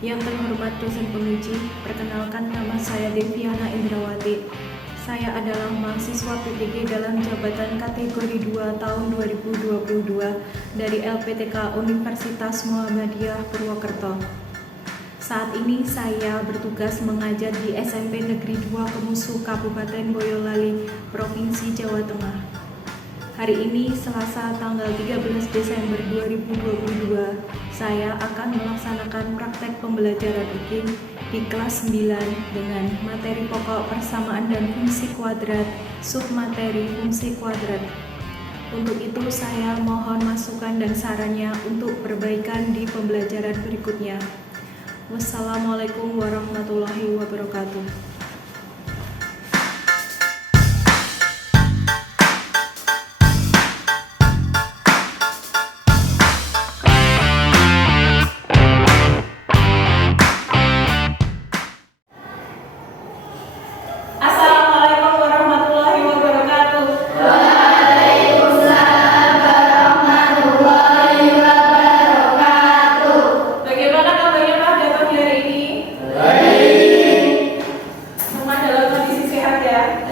Yang terhormat dosen penguji, perkenalkan nama saya Deviana Indrawati. Saya adalah mahasiswa PPG dalam jabatan kategori 2 tahun 2022 dari LPTK Universitas Muhammadiyah Purwokerto. Saat ini saya bertugas mengajar di SMP Negeri 2 Kemusu Kabupaten Boyolali, Provinsi Jawa Tengah. Hari ini Selasa tanggal 13 Desember 2022, saya akan melaksanakan praktek pembelajaran UKIM di kelas 9 dengan materi pokok persamaan dan fungsi kuadrat, submateri fungsi kuadrat. Untuk itu saya mohon masukan dan sarannya untuk perbaikan di pembelajaran berikutnya. Wassalamualaikum warahmatullahi wabarakatuh. Assalamualaikum warahmatullahi wabarakatuh. Waalaikumsalam warahmatullahi wabarakatuh. Bagaimana kabarnya pada pagi hari ini? Baik. Semua dalam kondisi sehat ya?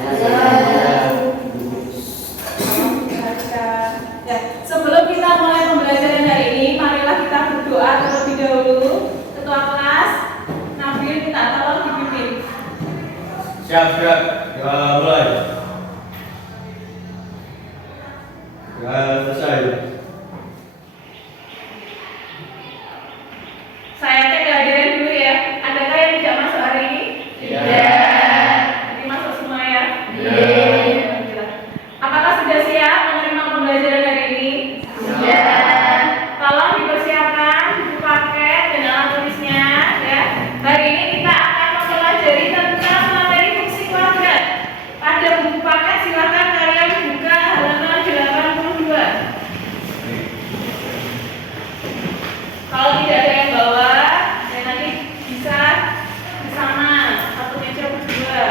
Ya. Sebelum kita mulai pembelajaran hari ini, marilah kita berdoa terlebih dahulu. Ketua kelas, Nabil minta tolong dipimpin. Siap, kita mulai. Selesai. Saya cek kehadiran dulu ya. Adakah yang tidak masuk hari ini? Tidak. Jadi masuk semua ya? Iya. Alhamdulillah. Apakah sudah siap menerima pembelajaran hari ini? Sudah. Tolong dipersiapkan buku paket dan alat tulisnya ya. Hari ini kita akan mempelajari tentang materi fungsi kuadrat. Pada buku paket silakan kalian buka halaman 82. Kalau tidak ada yang bawa, ya nanti bisa bersama satu meja berdua.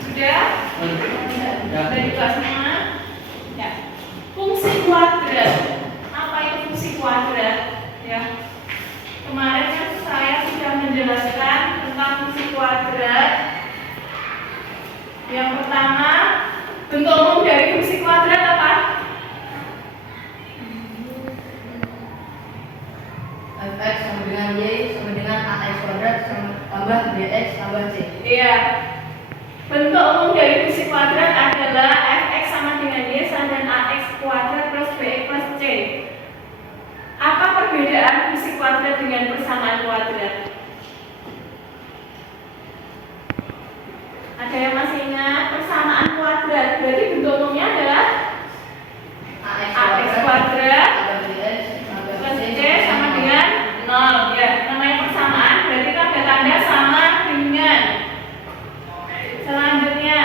Sudah? Sudah dibuka semua? Ya. Fungsi kuadrat. Apa itu fungsi kuadrat? Ya. Kemarin kan saya sudah menjelaskan tentang fungsi kuadrat. Yang pertama, bentuk umum dari fungsi kuadrat apa? Fx sama dengan y sama dengan ax kuadrat tambah bx tambah c. Iya. Bentuk umum dari fungsi kuadrat adalah fx sama dengan y sama dengan ax kuadrat plus bx plus c. Apa perbedaan fungsi kuadrat dengan persamaan kuadrat? Ada yang masih ingat persamaan kuadrat? Berarti bentuk umumnya adalah ax kuadrat tambah bx tambah plus c c sama dengan 0. Ya, namanya persamaan berarti kan ada tanda sama dengan. Selanjutnya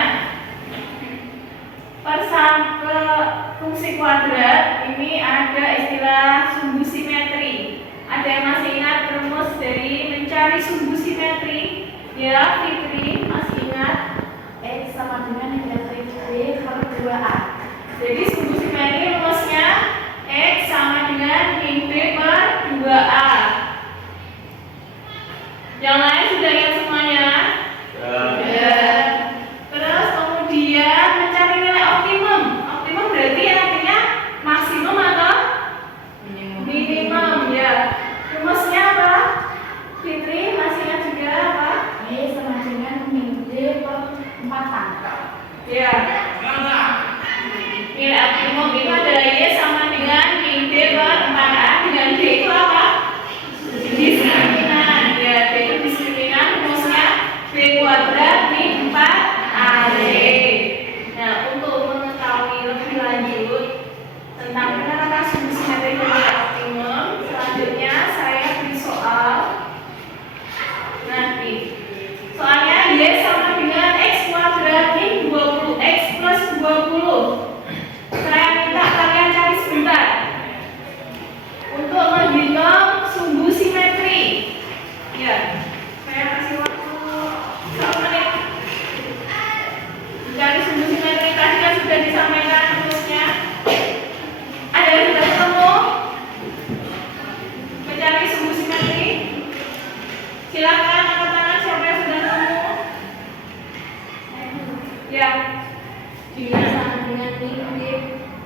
fungsi kuadrat ini ada istilah sumbu simetri. Ada yang masih ingat rumus dari mencari sumbu simetri? Ya, Fitri masih ingat? x sama dengan negatif b per 2a. Jadi sumbu simetri rumusnya x sama dengan min b per 2a. Yang lain sudah ingat semuanya? Ya. Terus kemudian mencari nilai optimum. Optimum berarti artinya maksimum atau minimum ya. Rumusnya apa? Fitri masih ingat juga apa? Y sama dengan min d per 4a. Ya. Nilai optimum itu adalah y sama dengan min d per 4a dengan d itu apa? Diskriminan. Ya, d itu diskriminan. Rumusnya b kuadrat min 4ac. Nah, untuk mengetahui lebih lanjut tentang penerapan sumbu simetri dan nilai optimum, selanjutnya saya beri soal. Nanti soalnya y sama dengan x kuadrat min 20x plus 20. Saya minta kalian cari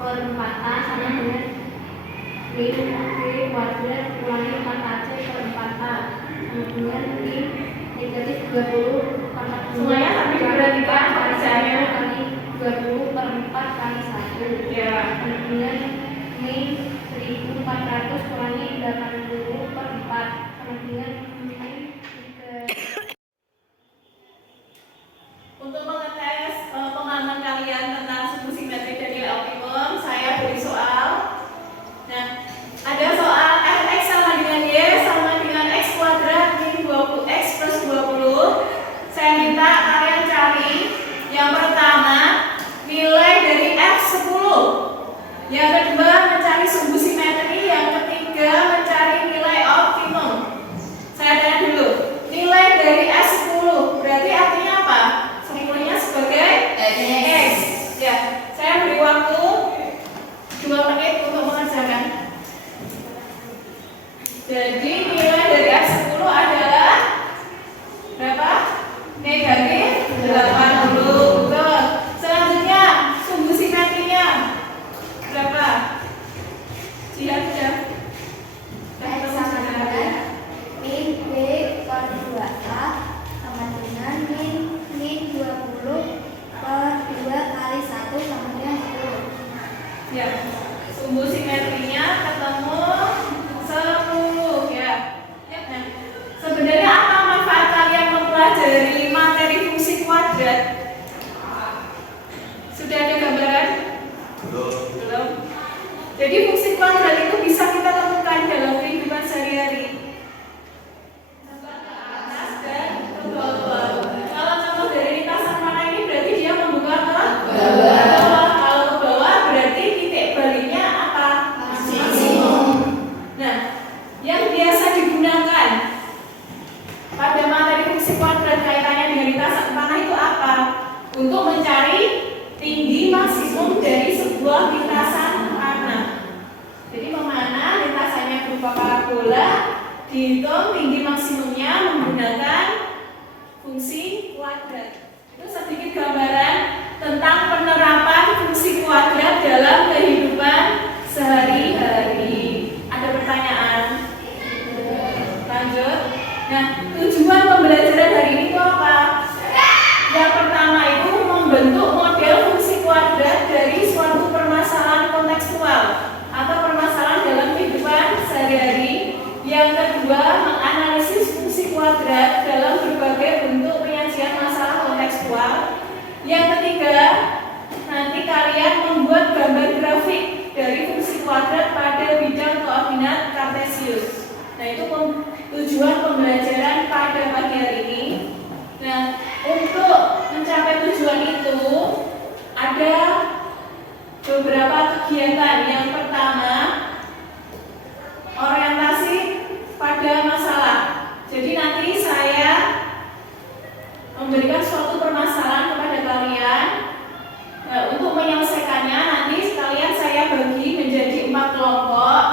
perempatan sama dengan min B kuadrat kurangi 4AC perempatan sama dengan min negatif 20 semuanya tapi diperhatikan bacanya kali 20 per 4 kali 1 ya. Kemudian min 1400 kurangi 80 per 4 sama dengan min 3. Untuk mengetes pemahaman kalian tentang sumbu simetri dan nilai optimum, saya beri soal. Nah, ada soal fx sama dengan y sama dengan x kuadrat min 20x plus 20. Saya minta kalian cari yang pertama nilai dari f10, yang kedua mencari sumbu simetri, yang ketiga mencari nilai optimum. Saya tanya dulu, nilai dari f10 berarti artinya apa? 10-nya sebagai x. Ya, saya beri waktu 2 menit untuk mengerjakan. Jadi nilai dari f10 adalah berapa? Negatif 80. Betul. Selanjutnya sumbu simetrinya berapa? Jika sudah X sama dengan min B per 2A sama dengan min 20 per 2 kali 1 sama dengan 10. ya, sumbu simetrinya ketemu 10 ya. Nah, sebenarnya apa manfaat kalian mempelajari materi fungsi kuadrat? Sudah ada gambaran? Belum. Jadi fungsi kuadrat itu bisa kita temukan dalam kehidupan sehari-hari. Contoh ke atas dan ke bawah. Kalau contoh dari lintasan panah ini berarti dia membuka ke bawah. Kalau ke bawah berarti titik baliknya apa? Maksimum. Nah, yang biasa digunakan pada materi fungsi kuadrat kaitannya dengan lintasan panah itu apa? Untuk mencari tinggi maksimum dari sebuah lintasan panah. Jadi memana lintasannya berupa parabola, dihitung tinggi maksimumnya menggunakan fungsi kuadrat. Itu sedikit gambaran tentang penerapan fungsi kuadrat dalam kehidupan sehari-hari. Ada pertanyaan? Lanjut. Nah, tujuan pembelajaran hari ini itu apa? Yang pertama itu membentuk model fungsi kuadrat dari suatu permasalahan kontekstual atau permasalahan dalam kehidupan sehari-hari. Yang kedua, menganalisis fungsi kuadrat dalam berbagai bentuk penyajian masalah kontekstual. Yang ketiga, nanti kalian membuat gambar grafik dari fungsi kuadrat pada bidang koordinat kartesius. Nah, itu tujuan pembelajaran pada pagi hari ini. Nah, untuk mencapai tujuan itu ada beberapa kegiatan. Yang pertama, orientasi pada masalah. Jadi nanti saya memberikan suatu permasalahan kepada kalian. Nah, untuk menyelesaikannya nanti sekalian saya bagi menjadi 4 kelompok.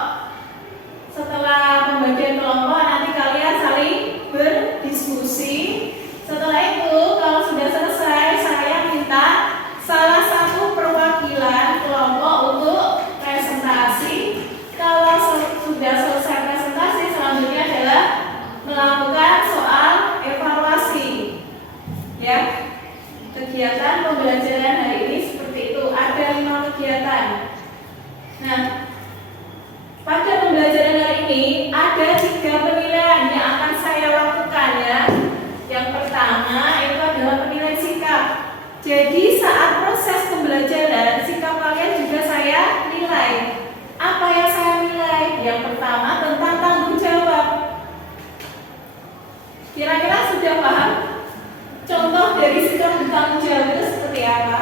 Setelah pembagian kelompok nanti kalian saling berdiskusi. Setelah itu kalau sudah selesai saya minta salah satu perwakilan kelompok untuk presentasi. Kalau sudah selesai presentasi, selanjutnya adalah melakukan soal evaluasi. Ya, kegiatan pembelajaran hari ini seperti itu. Ada 5 kegiatan. Nah, pada pembelajaran hari ini ada 3 penilaian yang akan saya lakukan ya. Yang pertama itu adalah penilaian sikap. Jadi saat proses pembelajaran sikap kalian juga saya nilai. Apa yang saya nilai? Yang pertama tentang tanggung jawab. Kira-kira sudah paham? Contoh dari sikap bertanggung jawab itu seperti apa?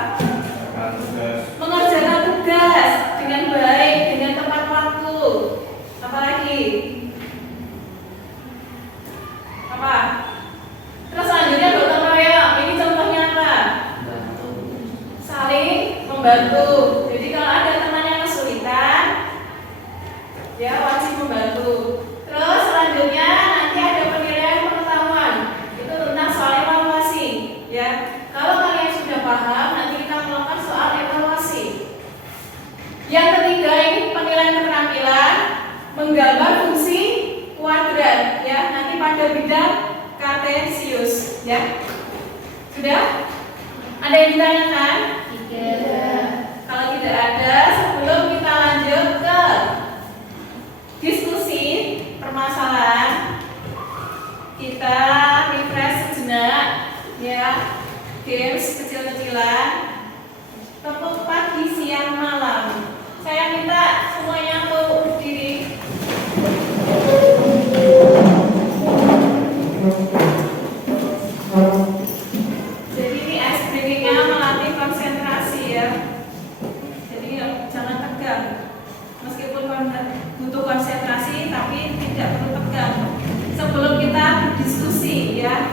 Mengerjakan tugas dengan baik, dengan tepat waktu. Apalagi? Apa? Terus selanjutnya gotong royong. Ini contohnya apa? Saling membantu. Jadi kalau ada teman yang kesulitan, ya wajib membantu. Terus selanjutnya nanti ada penilaian pengetahuan. Itu tentang soal evaluasi. Ya, kalau kalian sudah paham, nanti kita melakukan soal evaluasi. pada bidang kartesius, ya. Sudah? Ada yang ditanyakan? Kalau tidak ada, sebelum kita lanjut ke diskusi permasalahan, kita refresh sejenak, ya. Games kecil-kecilan, tepuk pagi, siang, malam. Saya minta semuanya untuk berdiri. Jadi ini ice breaking-nya melatih konsentrasi, ya. Jadi jangan tegang. Meskipun butuh konsentrasi, tapi tidak perlu tegang. Sebelum kita berdiskusi, ya.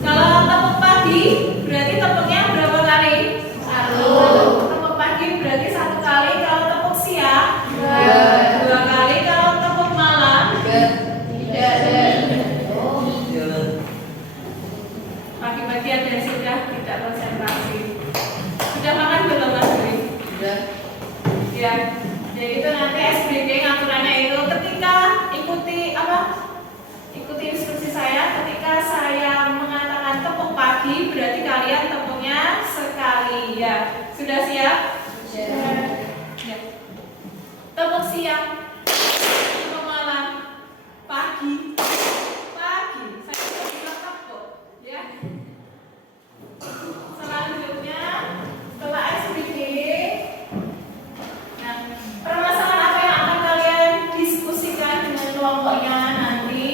Kalau tepuk pagi, berarti tepuknya berapa kali? 1. Tepuk pagi berarti 1 kali. Kalau tepuk siang, 2 kali. Kalau tepuk malam, tidak ada. Pagi-pagi ada yang sudah tidak konsentrasi. Sudah makan belum, Mas Dwi? Sudah. Ya. Jadi itu nanti ice breaking aturannya itu ketika ikuti instruksi saya. Ketika saya mengatakan tepuk pagi, berarti kalian tepuknya sekali, ya. Sudah siap? Ya. Tepuk siang, tepuk malam, pagi. Saya sudah bilang tepuk, ya. Selanjutnya, setelah ice breaking, nah, permasalahan apa yang akan kalian diskusikan dengan kelompoknya nanti?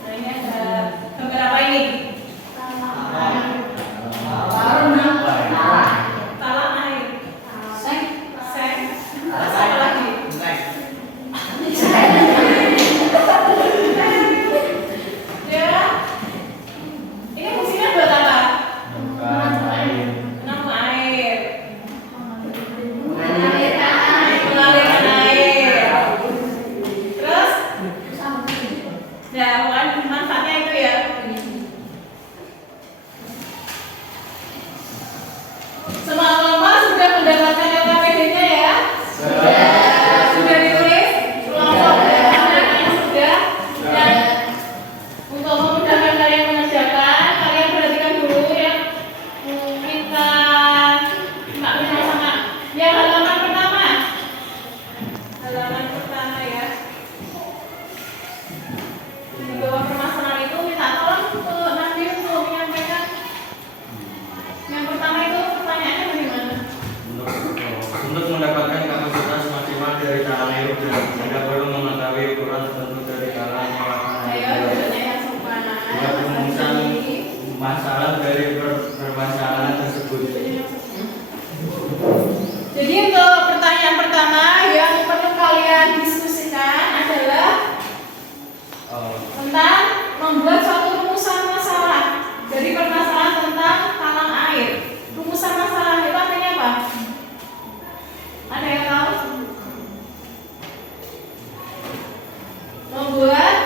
Nah, ini ada gambar apa ini? Talang air. Seng. Terus apa lagi? Ya. Ini fungsinya buat apa? Menampung air. Mengalirkan air. Terus? Ya, manfaatnya itu ya. Semua kelompok sudah mendapatkan LKPD-nya ya? Sudah ditulis? Kelompok yang sudah. Dan untuk memudahkan kalian mengerjakan, kalian perhatikan dulu yang kita nggak bersama-sama. Yang halaman pertama. Halaman pertama ya. Di bawah permasalahan itu minta tolong untuk nanti untuk menyampaikan. Yang pertama itu pertanyaannya bagaimana? Untuk mendapatkan kapasitas maksimal dari talang air Anda perlu mengetahui ukuran tertentu dari talang yang akan Anda Ayo, jawab. duduknya yang sopan. Jika rumusan masalah dari permasalahan tersebut. Jadi untuk pertanyaan pertama yang perlu kalian diskusikan adalah tentang membuat suatu rumusan masalah dari permasalahan tentang talang air. Rumusan masalah itu artinya apa? Ada yang tahu? Membuat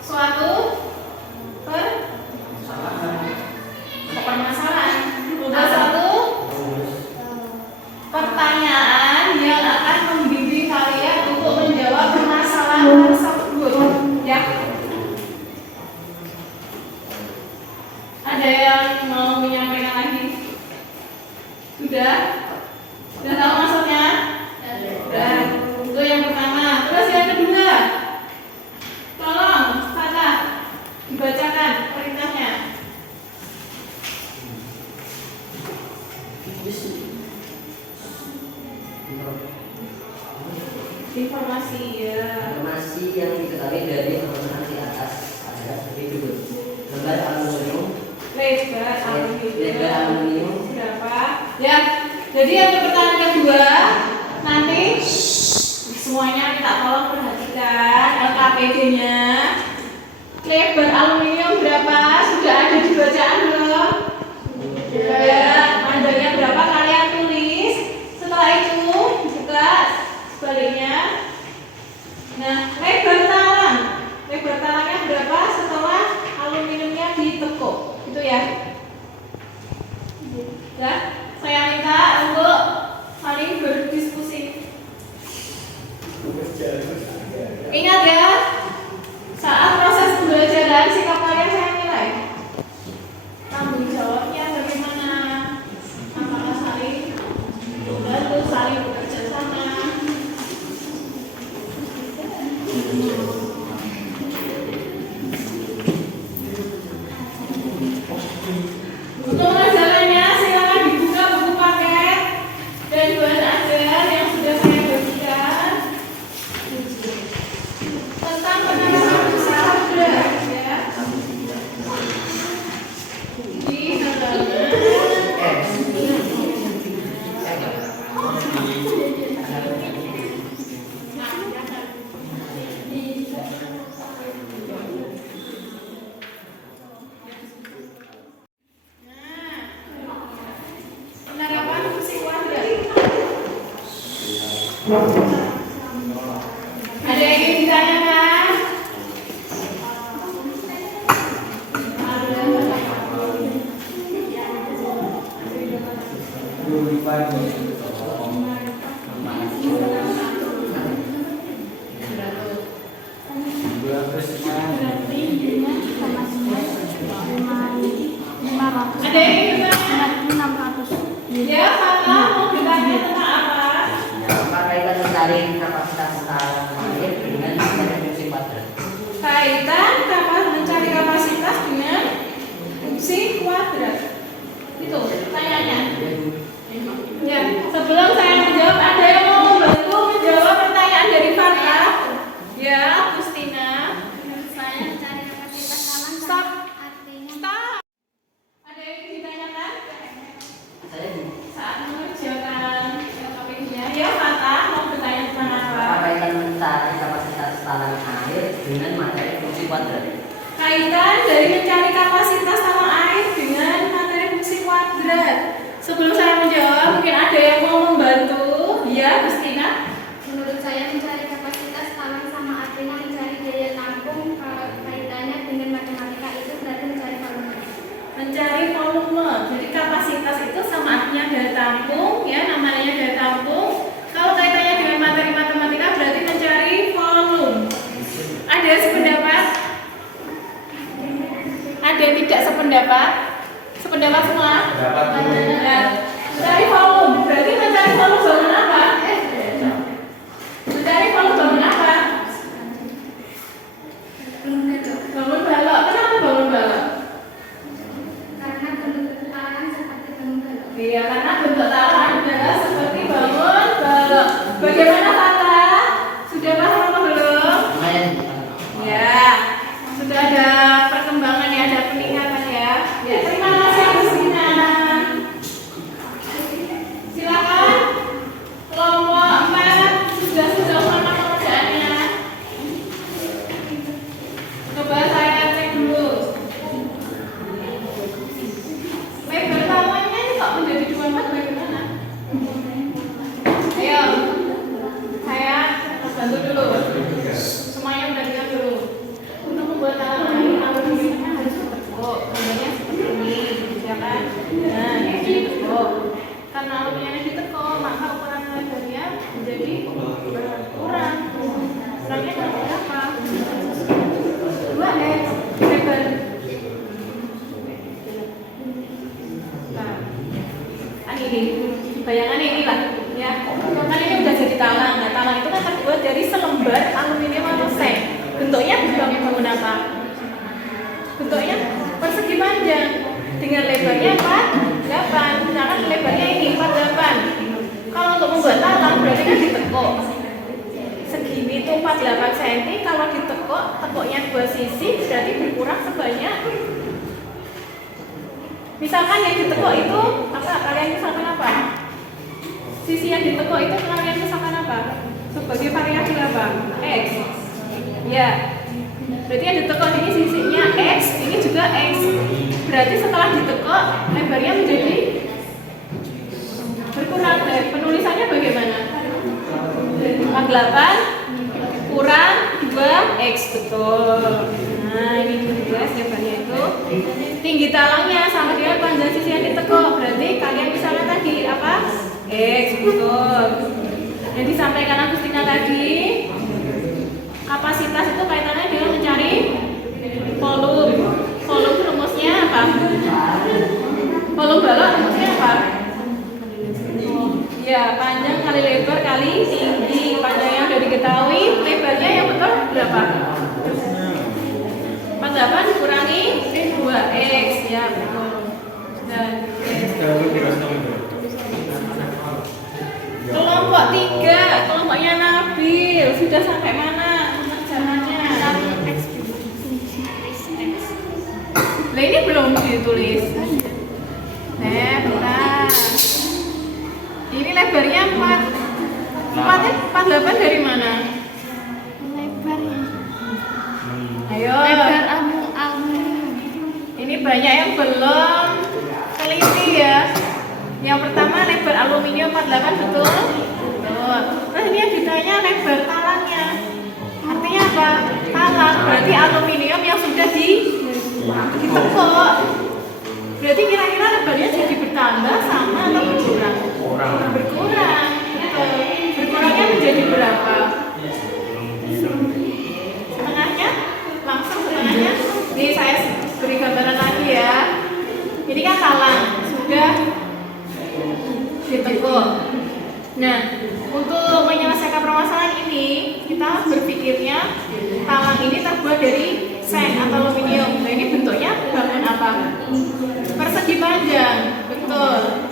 suatu permasalahan. Membuat suatu pertanyaan yang akan membimbing kalian untuk menjawab permasalahan tersebut, ya. Ada yang mau menyampaikan lagi? Sudah? Sudah tahu maksudnya? Sudah. Itu yang pertama. Terus yang kedua, tolong Tata dibacakan perintahnya. Informasi ya. Informasi yang diketahui dari permasalahan di atas adalah seperti berikut. Lembar aluminium, Lebar aluminium berapa? Ya. Jadi yang pertanyaan kedua nanti semuanya minta tolong perhatikan LKPD-nya. Lebar aluminium berapa? Sudah ada di bacaan belum? Ya. Panjangnya berapa kalian tulis. Setelah itu dibuka sebaliknya. Nah, lebar talangnya berapa setelah aluminiumnya ditekuk? Itu ya. Ya, saya minta untuk saling berdiskusi. Ingat ya, saat proses pembelajaran Ada yang ingin ditanyakan? Ada yang ingin bertanya? Ya, Fata mau bertanya tentang apa? Apa kaitan mencari kapasitas talang air dengan mencari fungsi kuadrat? Kaitan mencari kapasitas dengan fungsi kuadrat. Itu pertanyaannya. Ya, sebelum saya menjawab, ada yang mau membantu menjawab pertanyaan dari Farta? Ya, Agustina. Saya mencari kapasitas talang Stop. artinya Stop. Ada yang ingin ditanyakan? Saya Saat mengerjakan topiknya, ya Farta mau bertanya tentang apa? apa kaitan mencari kapasitas talang air dengan materi fungsi kuadrat? Kaitan dari mencari kapasitas talang air dengan materi fungsi kuadrat. Sebelum saya menjawab, mungkin ada yang mau membantu. Ya, Agustina. menurut saya mencari kapasitas talang sama artinya mencari daya tampung. Kalau kaitannya dengan matematika itu berarti mencari volume. Mencari volume. Jadi kapasitas itu sama artinya daya tampung, ya namanya daya tampung. Kalau kaitannya dengan materi matematika berarti mencari volume. Ada yang sependapat? Ada yang tidak sependapat? Sependapat semua? Dapat dulu. Nah, mencari volume. Berarti mencari volume bangun apa? Mencari volume bangun apa? Bangun balok. Kenapa bangun balok? Karena bentuk talang seperti bangun balok. Iya, karena bentuk talang adalah seperti bangun balok. Bagaimana Fata? Sudah paham atau belum? Lumayan. Ya, sudah ada perkembangan ya, ada peningkatan ya. Ya, terima kasih Agustina. Silakan. Kelompok 4 sudah sejauh mana pengerjaannya? Coba saya cek dulu. Lebar talangannya ini kok menjadi 24 bagaimana? Ayo, saya bantu dulu. Semuanya udah lihat dulu. Untuk membuat talang air, aluminiumnya harus ditekuk. Gambarnya seperti ini, ya kan? Nah, ini ditekuk. Karena aluminiumnya ditekuk, maka ukuran lebarnya menjadi kurang. Kurangnya berapa? 2x lebar. Nah, kan ini, bayangannya inilah, ya. Kan ini udah jadi talang. Nah, talang itu kan terbuat dari selembar aluminium atau seng. Bentuknya bangun apa? Bentuknya persegi panjang dengan lebarnya 48. Misalkan lebarnya ini 48. Kalau untuk membuat talang berarti kan ditekuk. Segini itu 48 cm. Kalau ditekuk, tekuknya dua sisi berarti berkurang sebanyak. Misalkan yang ditekuk itu apa? Kalian misalkan apa? Sisi yang ditekuk itu kalian misalkan apa? Sebagai variasi apa? X. Ya. Berarti yang ditekuk ini sisinya X, ini juga X. Berarti setelah ditekuk lebarnya menjadi berkurang. Dan penulisannya bagaimana? 48 kurang 2X, betul. Nah, ini juga lebarnya itu. Tinggi talangnya sama dengan panjang sisi yang ditekuk. Berarti kalian misalnya tadi apa? X, betul. Yang disampaikan Agustina tadi, kapasitas itu kaitannya dengan mencari volume. Volume rumusnya apa? Volume balok rumusnya apa? Ya, panjang kali lebar kali tinggi. Panjang yang sudah diketahui, lebarnya yang betul berapa? 48 dikurangi 2x, ya betul. Dan kelompok 3, kelompoknya Nabil, sudah sampai mana pengerjaannya? Lah ini belum ditulis. Bentar. Ini lebarnya 48 dari mana? Ayo. Lebar aluminium. Ini banyak yang belum teliti ya. Yang pertama lebar aluminium 48 betul? Betul. bawah. Terus ini yang ditanya lebar talangnya. Artinya apa? Talang berarti aluminium yang sudah ditekuk. Berarti kira-kira lebarnya jadi bertambah sama atau berkurang? Berkurang. Berkurangnya menjadi berapa? Setengahnya? Langsung setengahnya? Ini saya beri gambaran lagi ya. Ini kan talang sudah ditekuk. Nah, untuk menyelesaikan permasalahan ini, kita berpikirnya talang ini terbuat dari seng atau aluminium. Nah, ini bentuknya bangun apa? Persegi panjang, betul.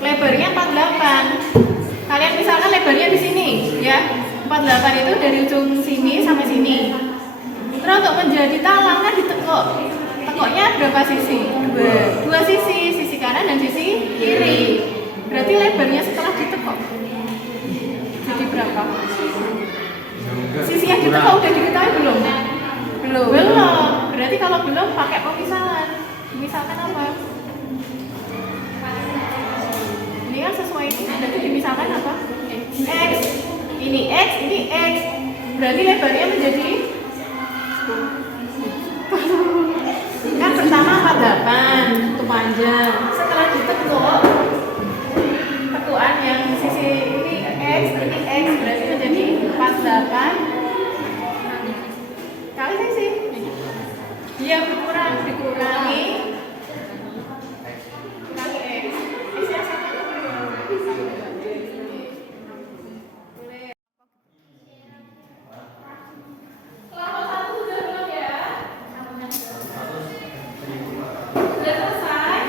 Lebarnya 48. Kalian misalkan lebarnya di sini, ya. 48 itu dari ujung sini sampai sini. Terus untuk menjadi talang kan ditekuk. Tekuknya berapa sisi? Dua sisi kanan dan sisi kiri. Berarti lebarnya setelah ditekuk jadi berapa? Sisi yang ditekuk udah diketahui belum? Belum. Berarti kalau belum pakai pemisahan. Misalkan apa? Ini kan sesuai ini. Berarti dimisalkan apa? X. Ini X, ini X. Berarti lebarnya menjadi kan pertama 48 itu panjang. Setelah ditekuk, tekuan yang sisi ini X, ini X berarti menjadi 48 kali sisi. Dia berkurang, dikurangi kali X. X-nya sama atau belum? Boleh. Kelompok 1 sudah belum ya? Sudah selesai?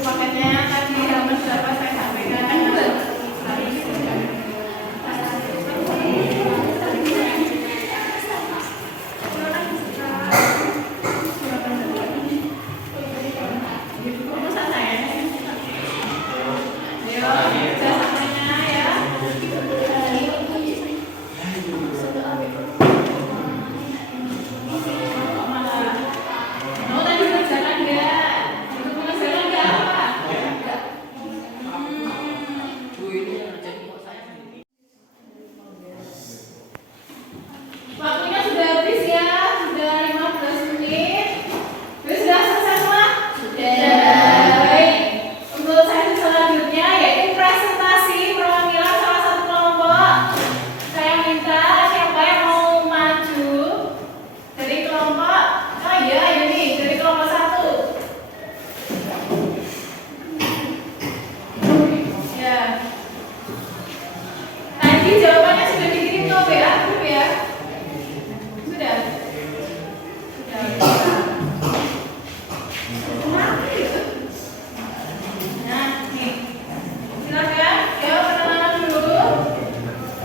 Makanya tadi halaman berapa saya sampaikan. Waktunya sudah habis ya, sudah 15 menit. Sudah selesai semua? Sudah. Baik. Untuk sesi selanjutnya yaitu presentasi perwakilan salah satu kelompok. Saya minta siapa yang mau maju dari kelompok. Oh iya, ayo nih dari kelompok 1. Ya. Tadi jawabannya sudah dikirim ke WA grup ya. Sudah. Nah, nih. Silakan, jawab pertanyaan dulu.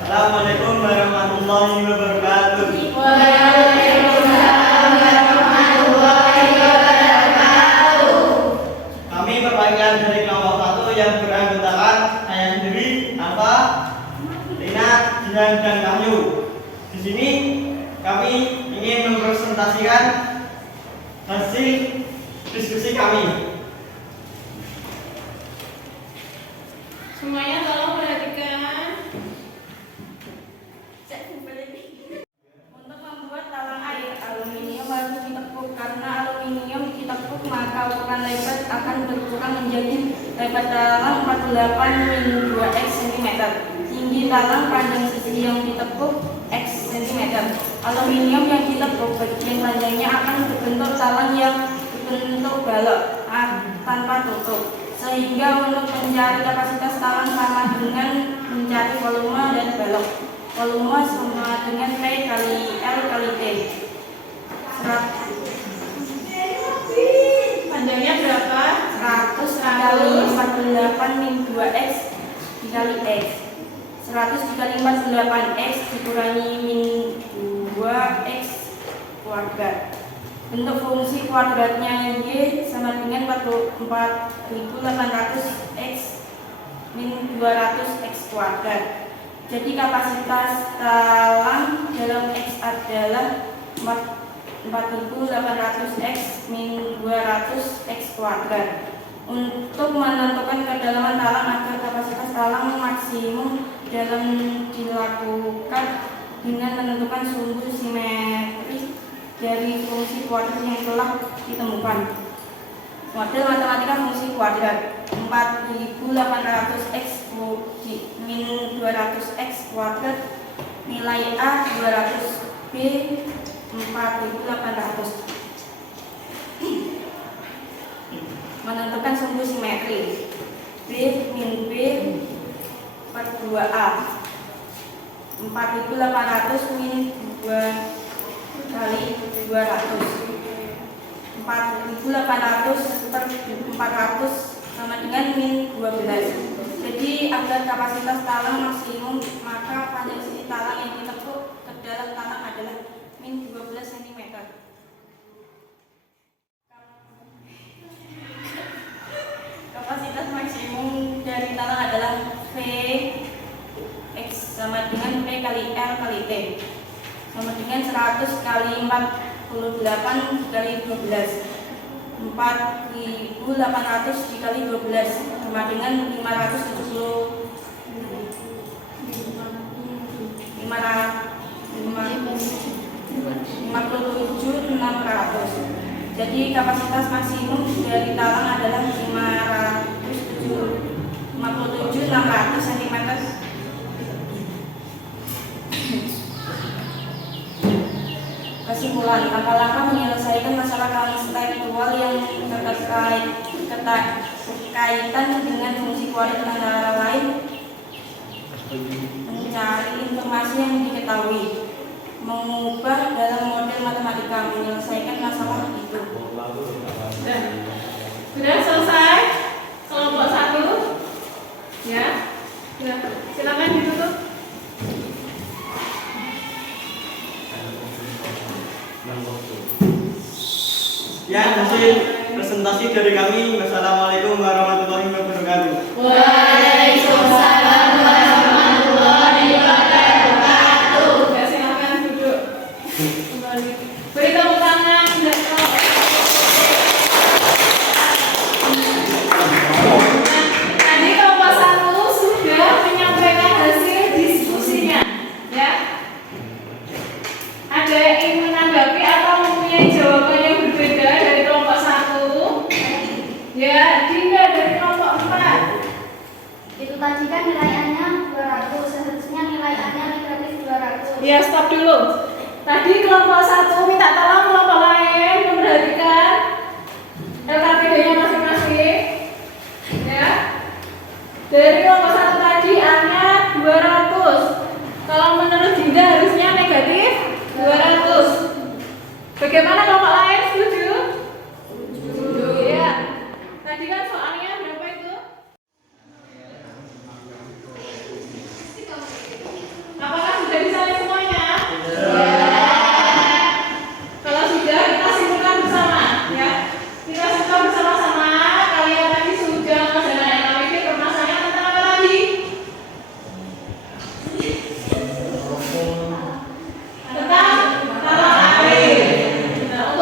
Assalamualaikum warahmatullahi wabarakatuh. Waalaikumsalam warahmatullahi wabarakatuh. Kami perwakilan dari kelompok 1 yang beranggotakan saya sendiri, Alfa, Rina, Jinan, dan Wahyu. Di sini kami ingin mempresentasikan hasil diskusi kami. Semuanya tolong perhatikan. Untuk membuat talang air, aluminium harus ditekuk. Karena aluminium ditekuk, maka ukuran lebar akan berkurang menjadi lebar talang 48-2x cm. Tinggi talang panjang sisi yang ditekuk x cm. Aluminium yang ditekuk bagian panjangnya akan berbentuk talang yang berbentuk balok tanpa tutup. Sehingga untuk mencari kapasitas talang sama dengan mencari volume dan balok. Volume sama dengan P kali L kali T. Panjangnya berapa? 100 kali 48 min 2x dikali x. 100 dikali 48x dikurangi min 2x kuadrat. Bentuk fungsi kuadratnya y sama dengan 44.800x min 200x kuadrat. Jadi kapasitas talang dalam X adalah 4800 X min 200 X kuadrat. Untuk menentukan kedalaman talang agar kapasitas talang maksimum dalam dilakukan dengan menentukan sumbu simetris dari fungsi kuadrat yang telah ditemukan. Model matematika fungsi kuadrat 4800 X min 200 X kuadrat, nilai A 200, B 4800. Menentukan sumbu simetri B min B per 2A 4800 min 2 kali 200 4800 per 400 sama dengan min 12. Jadi agar kapasitas talang maksimum, maka panjang sisi talang yang ditekuk ke dalam talang adalah min 12 cm. Kapasitas maksimum dari talang adalah V X sama dengan P kali L kali T sama dengan 100 kali 48 kali 12 4800 dikali 12 sama dengan 57.600. Jadi kapasitas maksimum dari talang adalah 57.600 cm. Kesimpulan, langkah-langkah menyelesaikan masalah konseptual yang berkaitan dengan fungsi kuadrat antara lain mencari informasi yang diketahui, mengubah dalam model matematika, menyelesaikan masalah itu. Sudah selesai kelompok 1 ya. Sudah, silakan ditutup. Ya, hasil presentasi dari kami. Wassalamualaikum warahmatullahi wabarakatuh. Waalaikumsalam warahmatullahi wabarakatuh. Ya, silakan duduk kembali. Beri tepuk tangan. Tadi kelompok 1 sudah menyampaikan hasil diskusinya, ya. Ada yang ingin menanggapi atau mempunyai jawaban yang berbeda dari kelompok 1? Ya, Dinda dari kelompok 4. Itu tadi kan nilainya 200, seharusnya nilainya negatif 200. Ya, stop dulu. Tadi kelompok 1 minta tolong kelompok lain memperhatikan LKPD-nya masing-masing. Ya. Dari kelompok 1 tadi A-nya 200. Kalau menurut Dinda harusnya negatif 200. Bagaimana kelompok lain, setuju? Setuju. Ya. Tadi kan soalnya berapa itu? Apakah sudah disalin semuanya? Kalau sudah, kita simpulkan bersama, ya. Kita simpulkan bersama-sama. Kalian tadi sudah mengenai LKPD, permasalahan tentang apa tadi? Tentang talang air. Nah,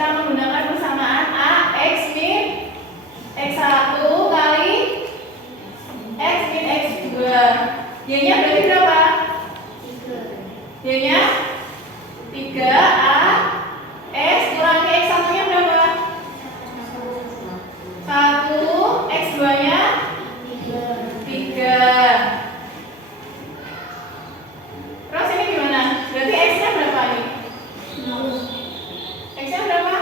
kita menggunakan persamaan A X min X1 kali X min X2. Y-nya berarti berapa? Y-nya 3 A X kurangi X1-nya berapa? 1, X2-nya 3. Terus ini gimana? Berarti X-nya berapa nih? X-nya berapa?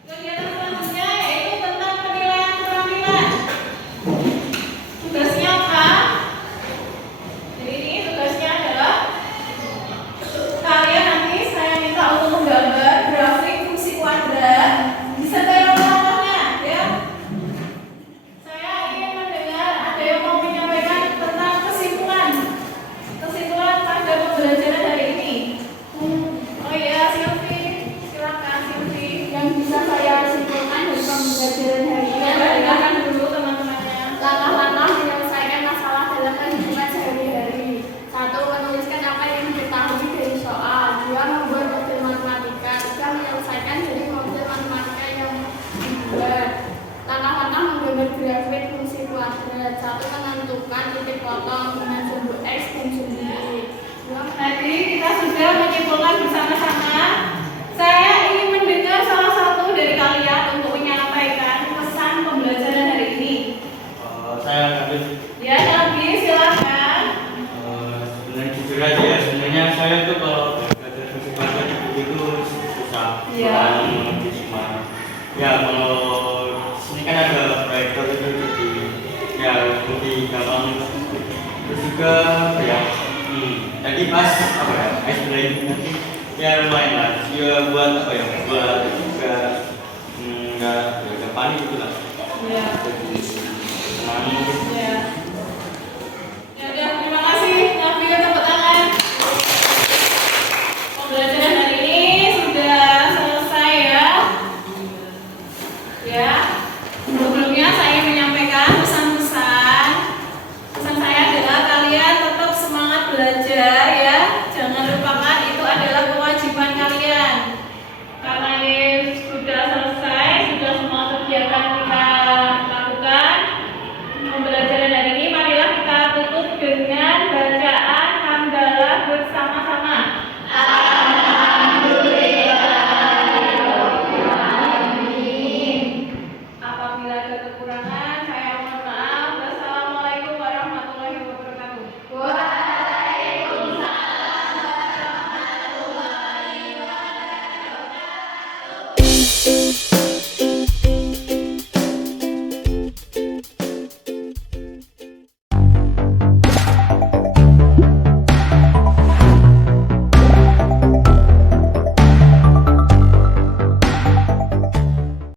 Kegiatan selanjutnya yaitu tentang penilaian keterampilan. Tugasnya apa? Jadi ini tugasnya adalah kalian nanti saya minta untuk menggambar grafik fungsi kuadrat disertai contohnya ya. Saya ingin mendengar ada yang mau menyampaikan tentang kesimpulan pada pembelajaran hari ini. Oh iya, Silvi, silakan Silvi. Yang bisa saya simpulkan dari pembelajaran hari ini adalah Dengarkan dulu teman-temannya. langkah-langkah menyelesaikan masalah dalam kehidupan sehari-hari. 1. Menuliskan apa yang diketahui dari soal. 2. Membuat model matematika. 3. Menyelesaikan dari model matematika yang dibuat. Langkah-langkah menggambar grafik fungsi kuadrat. 1. Menentukan titik potong dengan sumbu X dan sumbu Y. 2. Tadi kita sudah menyimpulkan bersama-sama. Saya ingin mendengar salah satu dari kalian untuk menyampaikan pesan pembelajaran hari ini. Saya habis Ya, Nabi, silakan. sebenarnya jujur aja ya, sebenarnya saya tuh kalau belajar fungsi kuadrat itu susah. Iya. Mengerti semua. Ya kalau sini kan ada proyektor itu jadi ya lebih gampang. Terus juga apa ya? Tadi pas apa ya? Ice breaking nanti ya lumayan lah. Ya buat apa ya? Buat juga nggak panik gitu lah. Ya. Jadi senang mungkin.